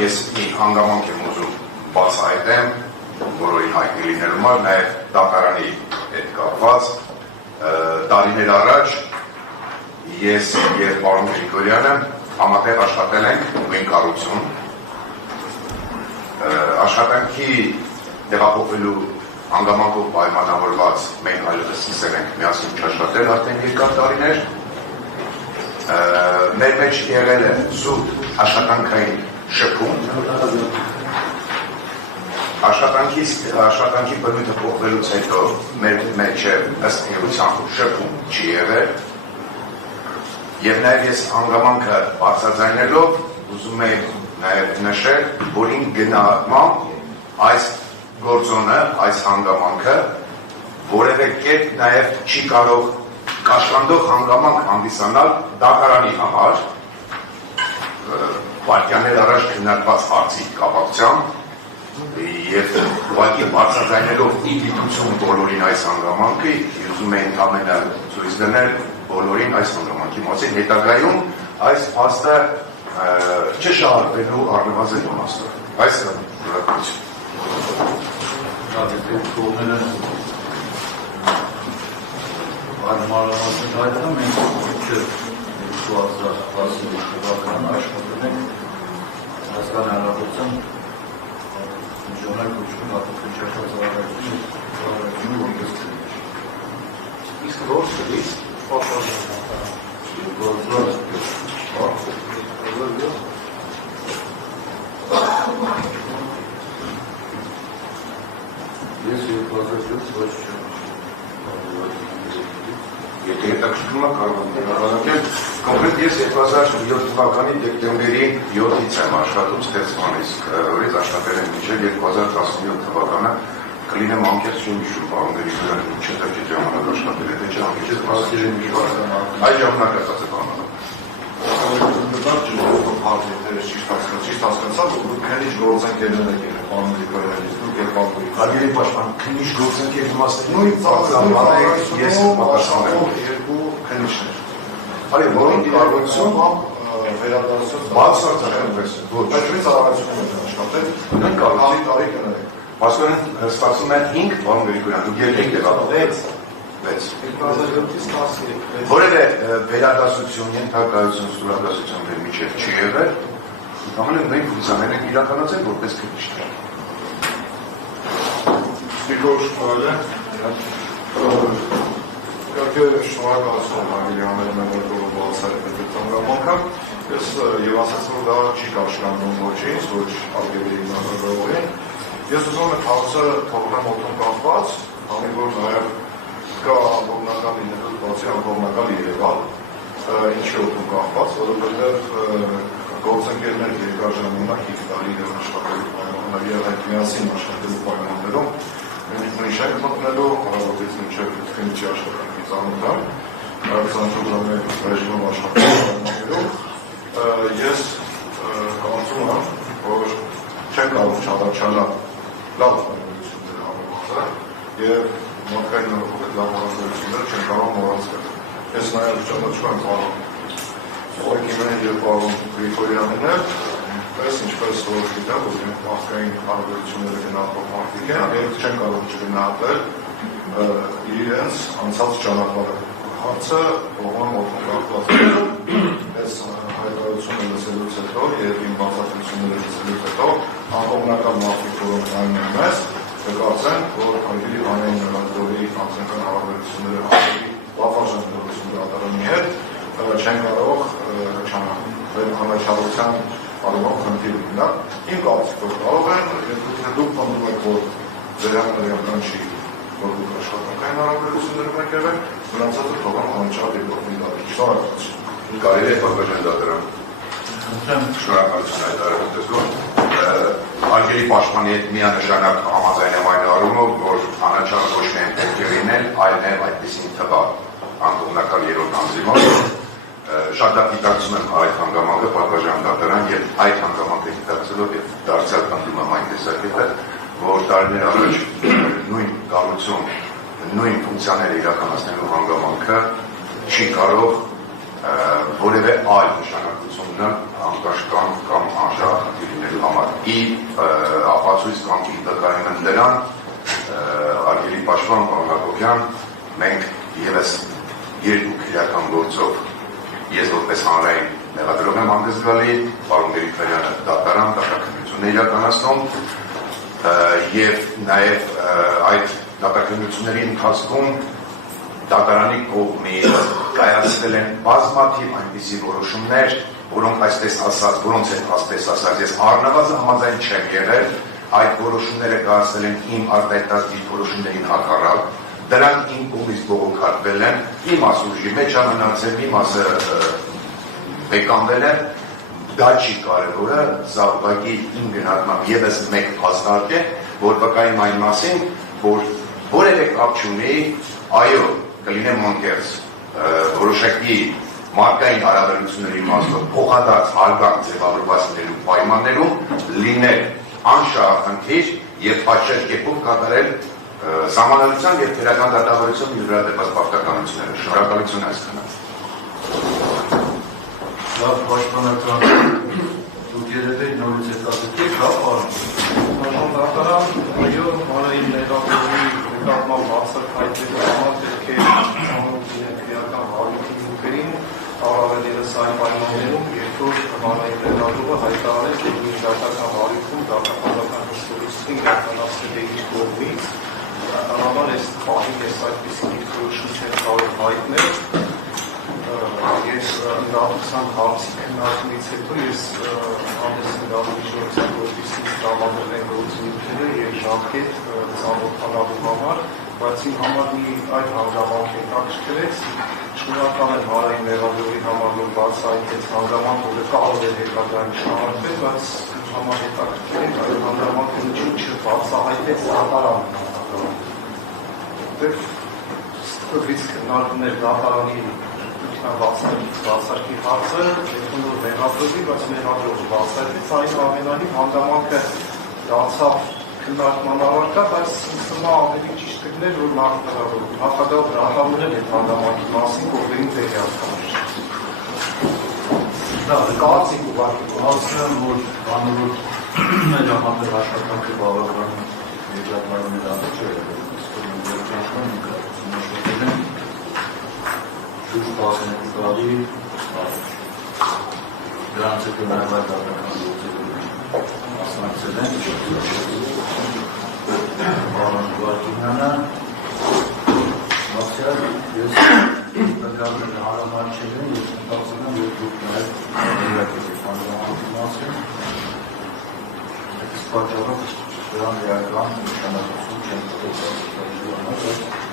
ես մի հանգամանք եմ ուզում բացահայտեմ, բոլորին հայտնի լինելու համար, նաև դատարանի հետ կապված, տարիներ առաջ ես և պարոն Գրիգորյանը համատեղ աշխատել ենք նույն կառույցում, աշխատանքի տեղափոխվելու հանգամանքով պայմանավորված մենք այլևս սկսել ենք միասին աշխատել արդեն երկար տարիներ, մեր մեջ եղել է սուտ աշխատանքային շփում, աշխատանքի բնույթը փոխվելուց հետո մեր մեջ ըստ էության շփում չի եղել, և նաև ես հանգամանքը բարձրաձայնելով ուզում եմ նաև նշել, որ իմ գնահատմամբ այս գործոնը, այս հանգամանքը որևէ կերպ նաև չի կարող կաշկանդող հանգամանք հանդիսանալ դատարանի համար, վայրկյաններ առաջ քննարկված հարցի կապակցությամբ և ուղղակի բարձրաձայնելով ի դիտություն բոլորին այս հանգամանքը, ուզում եմ ընդամենը ցույց դնել բոլորին այս հանգամանքի մասին, հետագայում այս փաստը չշահարկվելու առնվազն իմաստով։ Այս շնորհակալություն։ Արմարամասն հայտնում ենք, որ 2015 թվականն աշխատել ենք Հայաստանի Հանրապետության Ժողովրդի կոչվում հատկացնչական ծառայությունի որպես քննիչ։ Իսկ գործից ես 2007 ոչ չեմ։ Եթե հետաքրքրում է կարող եմ տեղանքել, կոնկրետ ես 2007 թվականի դեկտեմբերի 7-ից եմ աշխատում ստեղծմանից, որից աշխատել եմ մինչև 2017 թվականը, կլինեմ անկեղծ չեմ հիշում, պարոն Գրիգորյան, ինչ դա չի ժամանակ աշխատել, եթե չէ անկեղծ պարասիր եմ հիշում, այդ ժամանակ ասած է բանալը։ Ճիշտ հասկացավ, որ քննիչ գործընկերներ եք եղել, պարոն Գրիգորյան, դուք եք պատմում։ Հարգելի պաշտպան, քննիչ գործընկեր իմաստը նույն ծառայությունից ես պատասխան եմ երկու քննիչներ։ Արի, որոնք կառույցում վերադարձություն բացարձակապես ոչ։ Բայց մի ծառայությունում եք աշխատել, նույն կառույցի տարի կներեք։ Մասկորեն ստացվում է 5, պարոն Գրիգորյան, դուք եք եղավ 6 որևէ վերադասություն, ենթակայություն, ստորագրություն մեր միջև չի եղել, ամենը մենք ֆունկցիաներ ենք իրականացել որպես քննիչներ։ Նիկոլ շնորհակալ Կարգե շնորհակալություն հարգելի հանրամենօրը բացահայտել հանգամանքը։ Ես և ասացի, որ դա չի կաշկանդում ոչինչ, ոչ արգելի նախագահողին։ Ես ուզում եմ հարցը թողնեմ օդում կախված, քանի որ նաև կա ողնական լինելու բացի ողնական Երևան, ինչի օդում կախված, որովհետև գործընկերներ երկար ժամանակ 5 տարի դեռ աշխատելու պայմաններ և այդ միասին աշխատելու պայմաններում նույն շենք մտնելու հարավոտից մինչև քննիչի աշխատանքի ծանոթան 24 ժամի ռեժիմով աշխատելու պայմաններում ես կարծում եմ, որ չեն կարող չառաջանալ լավ հարաբերությունները համեմատել և մարդկային նորոգ լավ հարաբերությունները չեն կարող մոռացնել։ Ես նաև ճանաչում եմ պարոն Օգիմեն և պարոն Գրիգորյանին պես ինչպես որ գիտեմ, որ մենք մարդկային հարաբերությունները գնահատող մարդիկ են, և չեն կարող չգնահատել իրենց անցած ճանապարհը։ Հարցը ողոն օդում կախված է։ Ես հայտարարությունը լսելուց հետո և իմ բացատրությունները լսելուց հետո անկողմնական մարդիկ, որոնք նայում են մեզ, կկարծեն, որ հարգելի հանրային նկատողի անձնական հարաբերությունները ավելի վավաժան դրություն դատարանի հետ չեն կարող անաչառության առումով խնդիր ունենալ։ Իմ կարծիքով կարող են, եթե դուք պնդում եք, որ ձեր համարյական չի, որ դուք աշխատանքային հարաբերություններում եք եղել, մնացածը թողան անաչառ երկրորդի դատի։ Շնորհակալություն։ Կարելի է բավական դատարան։ Շնորհակալություն այդ արարողություն։ Արգելի պաշտպանի հետ միանշանակ համաձայն եմ այն առումով, որ անաչառը ոչ միայն պետք է լինել, այլ նաև այդպիսին թվա անկողմնակալ երրորդ անձի մոտ։ Շատ լավ գիտակցում եմ այդ հանգամանքը պատվաժան դատարան և այդ հանգամանքը գիտակցելով և դարձյալ պնդում եմ այն տեսակետը, որ տարիներ առաջ նույն կառույցում նույն ֆունկցիաները իրականացնելու հանգամանքը չի կարող որևէ այլ նշանակություն ունենալ անկաշկան կամ անշահախնդիր լինելու ընդունելու համար։ Ի ապացույց կամ ի տկարին դրան, արգելի պաշտպան պարոն Հակոբյան, մենք ևս երկու քրեական գործով ես որպես հանրային մեղադրող եմ հանդես գալի, պարոն Բերիքարյանը դատարան դատաքննություն է իրականացնում եւ նաեւ այդ դատաքննությունների ընթացքում դատարանի կողմից կայացվել են բազմաթիվ այնպիսի որոշումներ, որոնք որոնց հետ այսպես ասած ես առնվազն համաձայն չեմ եղել, այդ որոշումները կայացել են իմ արտահայտած դիրքորոշումներին հակառակ, դրանք իմ կողմից բողոքարկվել են, իմ մասը ուժի մեջ է մնացել, մի մասը բեկանվել է, դա չի կարևորը, սա ուղղակի իմ գնահատմամբ ևս մեկ փաստարկ է, որ վկայում այն մասին, որ որևէ կապ չունի, այո, կլինեն մանկերս, որոշակի մարդկային հարաբերությունների մասով փոխադարձ հարգանք ձևավորվածներում պայմաններում լինել անշահախնդիր եւ հաշվի կերպով կատարել սահմանադրության եւ քրեական դատավարության յուրահատված պարտականությունները։ Շնորհակալություն այսքանը։ Լավ, պաշտպանական դուք երևի նորից հետազոտեք, հա, Պարոն դատարան, այո, հանրային ներկայացուցի նկատմամբ բացակայության համար պետք է ծանոթ քրեական հարույթի նյութերին, առավել ևս այն պայմաններում, երբ որ հանրային ներկայացուցը հայտարարեց, որ իր դատական հարույթում դատական հստորությունն իրականացնել է իր կողմից, բնականաբար այս պահին ես այդպիսի դիրքորոշում չեմ կարող հայտնել, ես իրավության հարցի քննարկումից հետո ես հանդես գալու միջոցով որպեսզի տրամադրեն գործունեությունները եւ ժամկետ ծանոթանալու համար, բայց իմ համար մի այլ հանգամանք հետաքրքրեց, շնորհակալ եմ հանրային մեղադրողի համար, որ բացահայտեց հանգամանք, որը կարող է հետագայում շարունակվել, բայց իմ համար հետաքրքիր է այդ հանգամանքը ինչու չբացահայտեց դատարանը, որտեղ ստվից քննարկումներ դատարանի բացարկի հարցը, երկում որ մեղադրողի, բայց մեղադրողը բացարկեց, այն ամենալի հանգամանքը դարձավ քննարկման առարկա, բայց ինձ ավելի ճիշտ կլիներ, որ նախագահ հրահանգել այդ հանգամանքի մասին, որին տեղի արտանիշ։ Դա կարծիք ուղղակի հասնեմ, որ անորոշ մեր համատեղ աշխատանքը բավական երկրատրայումներ անց չէ, շուրջ 12 տարի դրանց հետո նաև այդ դատական գործերում մասնակցել են պարոն Գուլակինյանը, Մաքսյալ, ես նկատել հարամար չեմ, ես մտածում եմ, որ դուք նաև ներկայացեք հանրահավաքի մասին, այս պատճառով դրան իրական նշանակություն չեմ տվել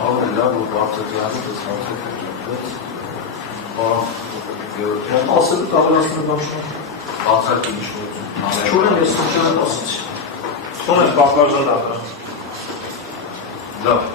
Ավելի լավ որ բարձրացանը դες հարցեր կգրկվեց, պարոն Գեորգյան, Ասել կավելացնել բան չունեմ։ բացարկի ինչ-որ Չունեմ, ես սրճանը ասեցի։ Թող ես բակվարժան դատարան։ Լավ,